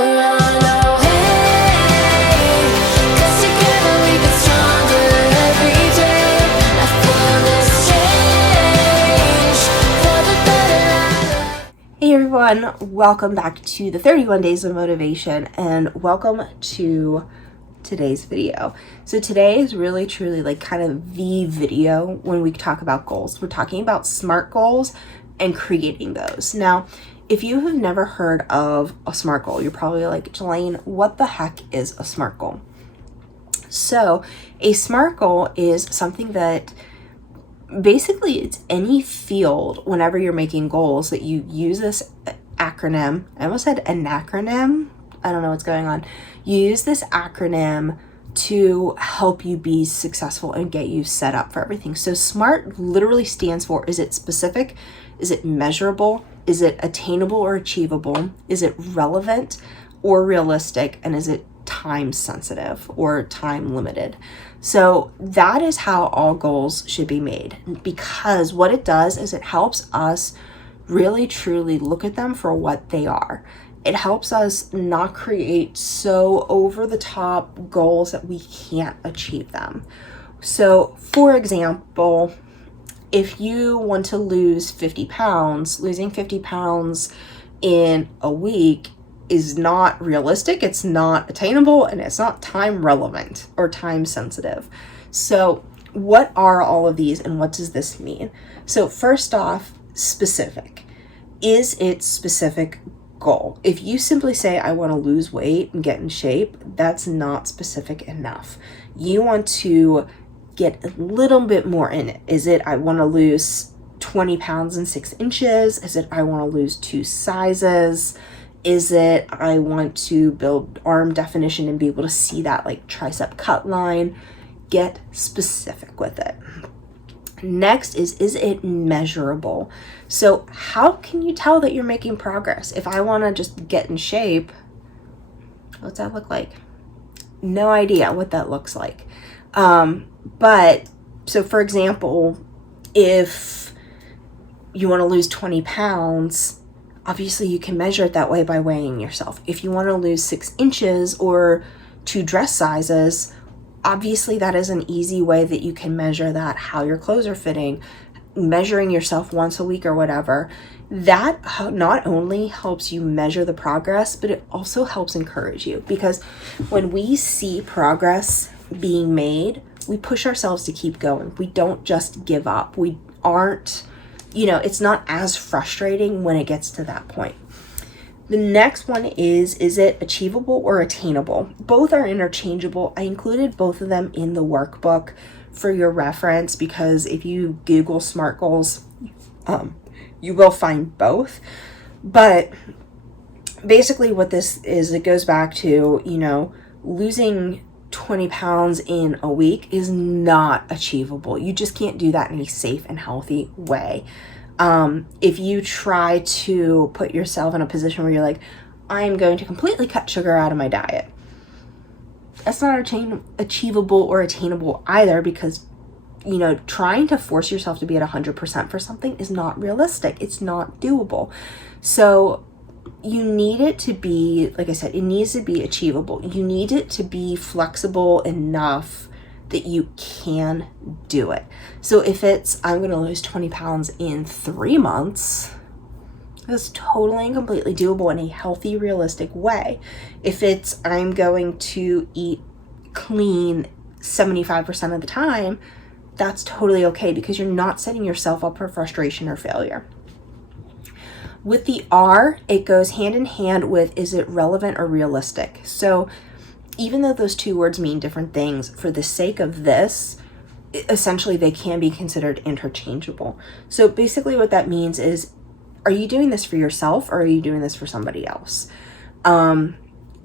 Hey everyone, welcome back to the 31 Days of Motivation and welcome to today's video. So today is really truly like kind of the video when we talk about goals. We're talking about SMART goals and creating those. Now, if you have never heard of a SMART goal, you're probably like, Jelaine, what the heck is a SMART goal? So a SMART goal is something that basically it's any field whenever you're making goals that you use this acronym. I almost said an acronym. I don't know what's going on. You use this acronym to help you be successful and get you set up for everything. So SMART literally stands for, is it specific? Is it measurable? Is it attainable or achievable? Is it relevant or realistic? And is it time sensitive or time limited? So that is how all goals should be made, because what it does is it helps us really truly look at them for what they are. It helps us not create so over the top goals that we can't achieve them. So for example, if you want to lose 50 pounds, losing 50 pounds in a week is not realistic, it's not attainable, and it's not time relevant or time sensitive. So what are all of these and what does this mean? So first off, specific. Is it specific goal? If you simply say, I want to lose weight and get in shape, that's not specific enough. You want to get a little bit more in it. Is it, I want to lose 20 pounds and 6 inches? Is it, I want to lose 2 sizes? Is it, I want to build arm definition and be able to see that like tricep cut line? Get specific with it. Next is it measurable? So how can you tell that you're making progress? If I want to just get in shape, what's that look like? No idea what that looks like. But so for example, if you want to lose 20 pounds, obviously you can measure it that way by weighing yourself. If you want to lose 6 inches or 2 dress sizes, obviously that is an easy way that you can measure that, how your clothes are fitting, measuring yourself once a week or whatever. That not only helps you measure the progress, but it also helps encourage you, because when we see progress being made, we push ourselves to keep going. We don't just give up. We aren't, it's not as frustrating when it gets to that point. The next one is it achievable or attainable? Both are interchangeable. I included both of them in the workbook for your reference, because if you Google SMART goals, you will find both. But basically what this is, it goes back to, losing 20 pounds in a week is not achievable. You just can't do that in a safe and healthy way. If you try to put yourself in a position where you're like, I'm going to completely cut sugar out of my diet, that's not achievable or attainable either, because, trying to force yourself to be at 100% for something is not realistic. It's not doable. So you need it to be, like I said, it needs to be achievable. You need it to be flexible enough that you can do it. So if it's, I'm going to lose 20 pounds in 3 months, that's totally and completely doable in a healthy, realistic way. If it's, I'm going to eat clean 75% of the time, that's totally okay, because you're not setting yourself up for frustration or failure. With the R, it goes hand in hand with, is it relevant or realistic? So even though those two words mean different things, for the sake of this, essentially they can be considered interchangeable. So basically what that means is, are you doing this for yourself or are you doing this for somebody else?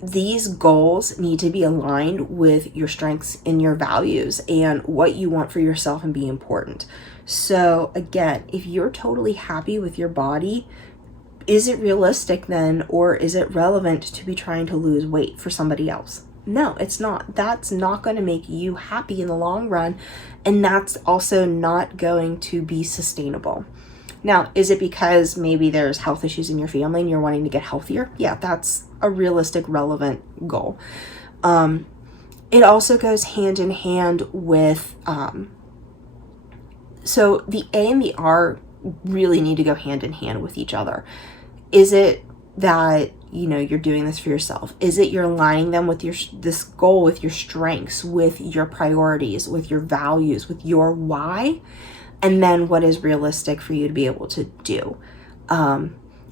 These goals need to be aligned with your strengths and your values and what you want for yourself and be important. So again, if you're totally happy with your body, is it realistic then, or is it relevant to be trying to lose weight for somebody else? No, it's not. That's not going to make you happy in the long run, and that's also not going to be sustainable. Now, is it because maybe there's health issues in your family and you're wanting to get healthier? Yeah, that's a realistic, relevant goal. It also goes hand in hand with, so the A and the R really need to go hand in hand with each other. Is it that, you know, you're doing this for yourself? Is it you're aligning them with this goal, with your strengths, with your priorities, with your values, with your why? And then what is realistic for you to be able to do?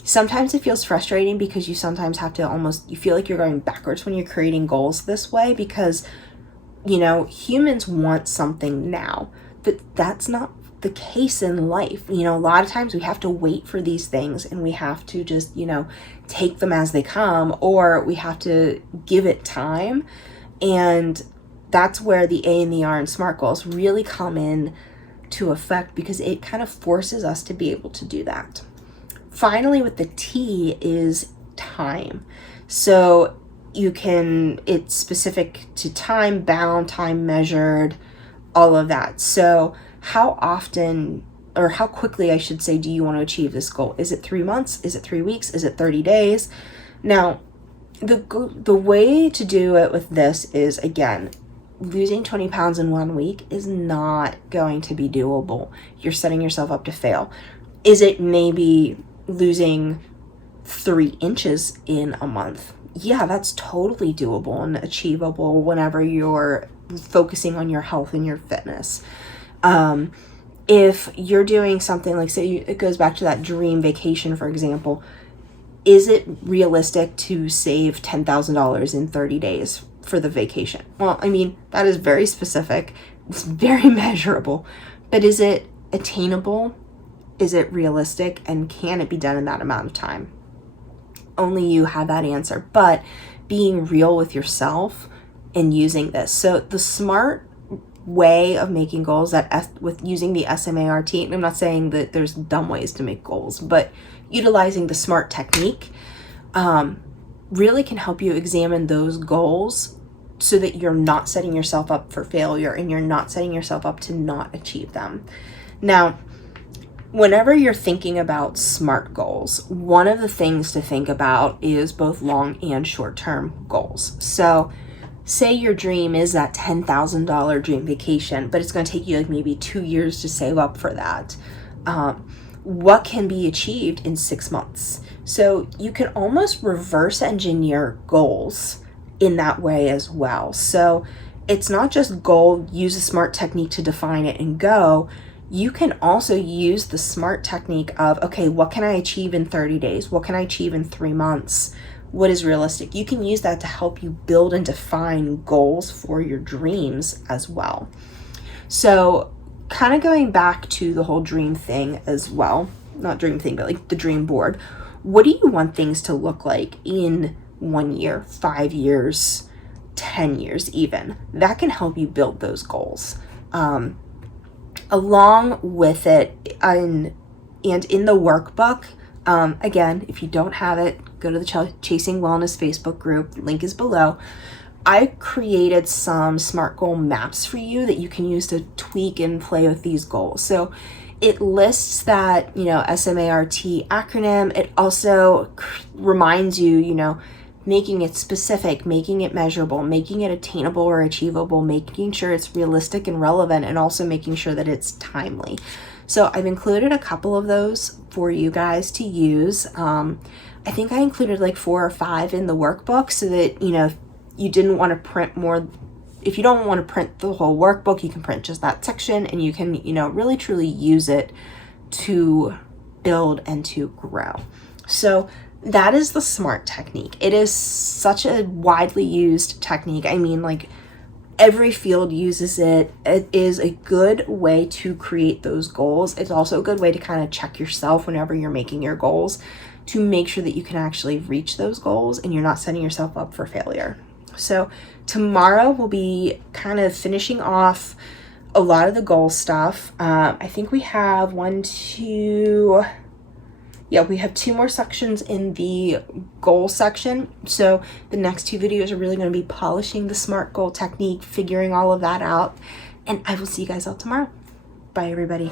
Sometimes it feels frustrating because you sometimes have to you feel like you're going backwards when you're creating goals this way, because, you know, humans want something now, but that's not the case in life. You know, a lot of times we have to wait for these things, and we have to just, you know, take them as they come, or we have to give it time. And that's where the A and the R in SMART goals really come in to effect, because it kind of forces us to be able to do that. Finally, with the T is time. So it's specific to time bound, time measured, all of that. So how often, or how quickly I should say, do you want to achieve this goal? Is it 3 months? Is it 3 weeks? Is it 30 days? Now, the way to do it with this is, again, losing 20 pounds in 1 week is not going to be doable. You're setting yourself up to fail. Is it maybe losing 3 inches in a month? Yeah, that's totally doable and achievable whenever you're focusing on your health and your fitness. If you're doing something like, say, it goes back to that dream vacation, for example, is it realistic to save $10,000 in 30 days for the vacation? Well, I mean, that is very specific. It's very measurable, but is it attainable? Is it realistic? And can it be done in that amount of time? Only you have that answer, but being real with yourself and using this. So the SMART way of making goals, with using the SMART, and I'm not saying that there's dumb ways to make goals, but utilizing the SMART technique really can help you examine those goals so that you're not setting yourself up for failure and you're not setting yourself up to not achieve them. Now, whenever you're thinking about SMART goals, one of the things to think about is both long and short-term goals. So say your dream is that $10,000 dream vacation, but it's going to take you like maybe 2 years to save up for that. What can be achieved in 6 months? So you can almost reverse engineer goals in that way as well. So it's not just goal, use a SMART technique to define it and go. You can also use the SMART technique of, okay, what can I achieve in 30 days? What can I achieve in 3 months? What is realistic? You can use that to help you build and define goals for your dreams as well. So kind of going back to the whole dream thing as well, not dream thing, but like the dream board. What do you want things to look like in 1 year, 5 years, 10 years even? That can help you build those goals. Along with it, and in the workbook, again, if you don't have it, go to the Chasing Wellness Facebook group. Link is below. I created some SMART goal maps for you that you can use to tweak and play with these goals. So it lists that, you know, SMART acronym. It also reminds you, you know, making it specific, making it measurable, making it attainable or achievable, making sure it's realistic and relevant, and also making sure that it's timely. So I've included a couple of those for you guys to use. I think I included like 4 or 5 in the workbook so that, you know, if you didn't want to print more, if you don't want to print the whole workbook, you can print just that section and you can, you know, really truly use it to build and to grow. So that is the SMART technique. It is such a widely used technique. I mean, like, every field uses it. It is a good way to create those goals. It's also a good way to kind of check yourself whenever you're making your goals to make sure that you can actually reach those goals and you're not setting yourself up for failure. So tomorrow we'll be kind of finishing off a lot of the goal stuff. I think we have we have 2 more sections in the goal section. So the next 2 videos are really going to be polishing the SMART goal technique, figuring all of that out. And I will see you guys all tomorrow. Bye, everybody.